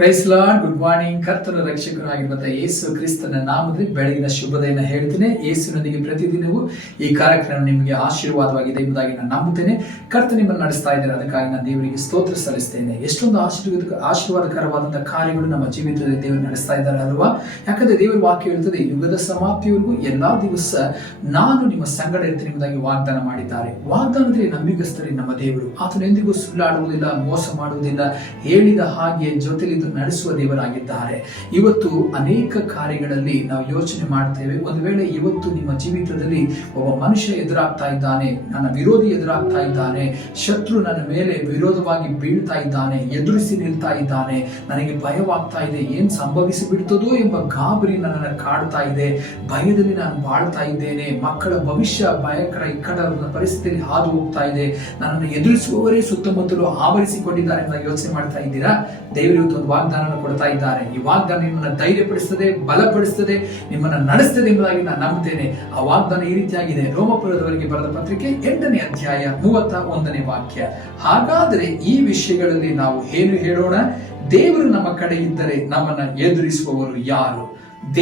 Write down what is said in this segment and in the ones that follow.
Price lord, good morning. ಕರ್ತನ ರಕ್ಷಕನಾಗಿರುವಂತಹ ಯೇಸು ಕ್ರಿಸ್ತನ ನಾಮದಲ್ಲಿ ಬೆಳಗಿನ ಶುಭೋದಯನ ಹೇಳ್ತೇನೆ. ಯೇಸುವಿನೊಂದಿಗೆ ಪ್ರತಿದಿನವೂ ಈ ಕಾರ್ಯಕ್ರಮ ನಿಮಗೆ ಆಶೀರ್ವಾದವಾಗಿದೆ ಎಂಬುದಾಗಿ ನಾನು ನಂಬುತ್ತೇನೆ. ಕರ್ತ ನಿಮ್ಮನ್ನು ನಡೆಸ್ತಾ ಇದ್ದಾರೆ, ಅದಕ್ಕಾಗಿ ನಾನು ದೇವರಿಗೆ ಸ್ತೋತ್ರ ಸಲ್ಲಿಸ್ತೇನೆ. ಎಷ್ಟೊಂದು ಆಶೀರ್ವಾದಕರವಾದಂತಹ ಕಾರ್ಯಗಳು ನಮ್ಮ ಜೀವಿತದಲ್ಲಿ ದೇವರು ನಡೆಸ್ತಾ ಇದ್ದಾರೆ ಅಲ್ವಾ? ಯಾಕಂದ್ರೆ ದೇವರ ವಾಕ್ಯ ಹೇಳ್ತದೆ, ಯುಗದ ಸಮಾಪ್ತಿಯವರೆಗೂ ಎಲ್ಲಾ ದಿವಸ ನಾನು ನಿಮ್ಮ ಸಂಗಡ ಇರ್ತೀನಿ ಎಂಬುದಾಗಿ ವಾಗ್ದಾನ ಮಾಡಿದ್ದಾರೆ. ವಾಗ್ದಾನದಲ್ಲಿ ನಂಬಿಗಸ್ತರೇ ನಮ್ಮ ದೇವರು. ಆತನು ಎಂದಿಗೂ ಸುಳ್ಳಾಡುವುದಿಲ್ಲ, ಮೋಸ ಮಾಡುವುದಿಲ್ಲ, ಹೇಳಿದ ಹಾಗೆ ಜೊತೆಲಿ ನಡೆಸುವ ದೇವರಾಗಿದ್ದಾರೆ. ಇವತ್ತು ಅನೇಕ ಕಾರ್ಯಗಳಲ್ಲಿ ನಾವು ಯೋಚನೆ ಮಾಡ್ತೇವೆ. ಒಂದು ವೇಳೆ ಇವತ್ತು ನಿಮ್ಮ ಜೀವಿತದಲ್ಲಿ ಒಬ್ಬ ಮನುಷ್ಯ ಎದುರಾಗ್ತಾ ಇದ್ದಾನೆ, ನನ್ನ ವಿರೋಧಿ ಎದುರಾಗ್ತಾ ಇದ್ದಾನೆ, ಶತ್ರು ನನ್ನ ಮೇಲೆ ವಿರೋಧವಾಗಿ ಬೀಳ್ತಾ ಇದ್ದಾನೆ, ಎದುರಿಸಿ ನಿಲ್ತಾ ಇದ್ದಾನೆ, ನನಗೆ ಭಯವಾಗ್ತಾ ಇದೆ, ಏನ್ ಸಂಭವಿಸಿ ಬಿಡ್ತದೋ ಎಂಬ ಗಾಬರಿ ನನ್ನನ್ನು ಕಾಡ್ತಾ ಇದೆ, ಭಯದಲ್ಲಿ ನಾನು ಬಾಳ್ತಾ ಇದ್ದೇನೆ, ಮಕ್ಕಳ ಭವಿಷ್ಯ ಭಯಂಕರ ಇಕ್ಕಟ್ಟಾದ ಪರಿಸ್ಥಿತಿಯಲ್ಲಿ ಹಾದು ಹೋಗ್ತಾ ಇದೆ, ನನ್ನನ್ನು ಎದುರಿಸುವವರೇ ಸುತ್ತಮುತ್ತಲು ಆವರಿಸಿಕೊಂಡಿದ್ದಾರೆ ಅಂತ ಯೋಚನೆ ಮಾಡ್ತಾ ಇದ್ದೀರಾ? ದೇವರು ಒಂದು ವಾಗ್ದಾನ ಕೊಡ್ತಾ ಇದ್ದಾರೆ. ಈ ವಾಗ್ದಾನ ನಿಮ್ಮನ್ನು ಧೈರ್ಯಪಡಿಸ್ತದೆ, ಬಲಪಡಿಸ್ತದೆ, ನಿಮ್ಮನ್ನು ನಡೆಸ್ತದೆ ಎಂಬುದಾಗಿ ನಾನು ನಂಬುತ್ತೇನೆ. ಆ ವಾಗ್ದಾನ ಈ ರೀತಿಯಾಗಿದೆ. ರೋಮಪುರದವರಿಗೆ ಬರೆದ ಪತ್ರಿಕೆ 8ನೇ ಅಧ್ಯಾಯ 31ನೇ ವಾಕ್ಯ. ಹಾಗಾದರೆ ಈ ವಿಷಯಗಳಲ್ಲಿ ನಾವು ಏನು ಹೇಳೋಣ? ದೇವರು ನಮ್ಮ ಕಡೆ ಇದ್ದರೆ ನಮ್ಮನ್ನ ಎದುರಿಸುವವರು ಯಾರು?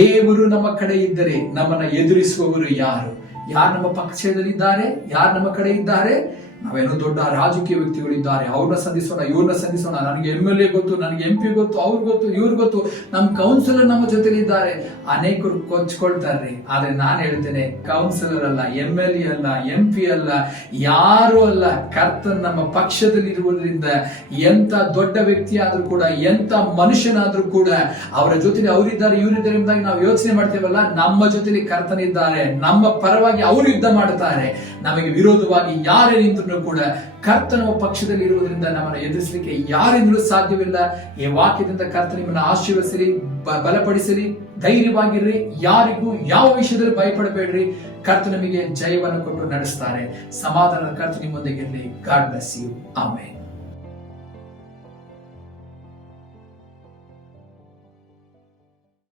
ದೇವರು ನಮ್ಮ ಕಡೆ ಇದ್ದರೆ ನಮ್ಮನ್ನ ಎದುರಿಸುವವರು ಯಾರು? ಯಾರು ನಮ್ಮ ಪಕ್ಷದಲ್ಲಿದ್ದಾರೆ? ಯಾರು ನಮ್ಮ ಕಡೆ ಇದ್ದಾರೆ? ನಾವೇನೋ ದೊಡ್ಡ ರಾಜಕೀಯ ವ್ಯಕ್ತಿಗಳಿದ್ದಾರೆ, ಅವ್ರನ್ನ ಸಂಧಿಸೋಣ, ಇವ್ರನ್ನ ಸಂಧಿಸೋಣ, ನನಗೆ MLA ಗೊತ್ತು, ನನಗೆ MP ಗೊತ್ತು, ಅವ್ರು ಗೊತ್ತು, ಇವ್ರು ಗೊತ್ತು, ನಮ್ಮ ಕೌನ್ಸಿಲರ್ ನಮ್ಮ ಜೊತೆಲಿ ಇದ್ದಾರೆ. ಅನೇಕರು ಕೊಚ್ಕೊಳ್ತಾರೆ. ಆದ್ರೆ ನಾನು ಹೇಳ್ತೇನೆ, ಕೌನ್ಸಿಲರ್ ಅಲ್ಲ, MLA ಅಲ್ಲ, MP ಅಲ್ಲ, ಯಾರು ಅಲ್ಲ, ಕರ್ತನ್ ನಮ್ಮ ಪಕ್ಷದಲ್ಲಿ ಇರುವುದರಿಂದ ಎಂತ ದೊಡ್ಡ ವ್ಯಕ್ತಿ ಆದ್ರೂ ಕೂಡ, ಎಂತ ಮನುಷ್ಯನಾದ್ರೂ ಕೂಡ ಅವರ ಜೊತೆಲಿ ಅವರಿದ್ದಾರೆ, ಇವರಿದ್ದಾರೆ ಎಂಬುದಾಗಿ ನಾವು ಯೋಚನೆ ಮಾಡ್ತೇವಲ್ಲ, ನಮ್ಮ ಜೊತೆಲಿ ಕರ್ತನಿದ್ದಾರೆ, ನಮ್ಮ ಪರವಾಗಿ ಅವರು ಯುದ್ಧ ಮಾಡುತ್ತಾರೆ. ನಮಗೆ ವಿರೋಧವಾಗಿ ಯಾರೇ ನಿಂತರೂ ಕೂಡ ಕರ್ತನ ಪಕ್ಷದಲ್ಲಿ ಇರುವುದರಿಂದ ನಮ್ಮನ್ನು ಎದುರಿಸಲಿಕ್ಕೆ ಯಾರಿಂದಲೂ ಸಾಧ್ಯವಿಲ್ಲ. ಈ ವಾಕ್ಯದಿಂದ ಕರ್ತ ನಿಮ್ಮನ್ನು ಆಶೀರ್ವದಿಸಲಿ, ಬಲಪಡಿಸಲಿ, ಧೈರ್ಯವಾಗಿರ್ರಿ, ಯಾರಿಗೂ ಯಾವ ವಿಷಯದಲ್ಲಿ ಭಯಪಡಬೇಡ್ರಿ. ಕರ್ತ ನಮಗೆ ಜಯವನ್ನು ಕೊಟ್ಟು ನಡೆಸ್ತಾರೆ. ಸಮಾಧಾನದ ಕರ್ತ ನಿಮ್ಮೊಂದಿಗೆ ಇರಲಿ. God bless you. ಆಮೆನ್.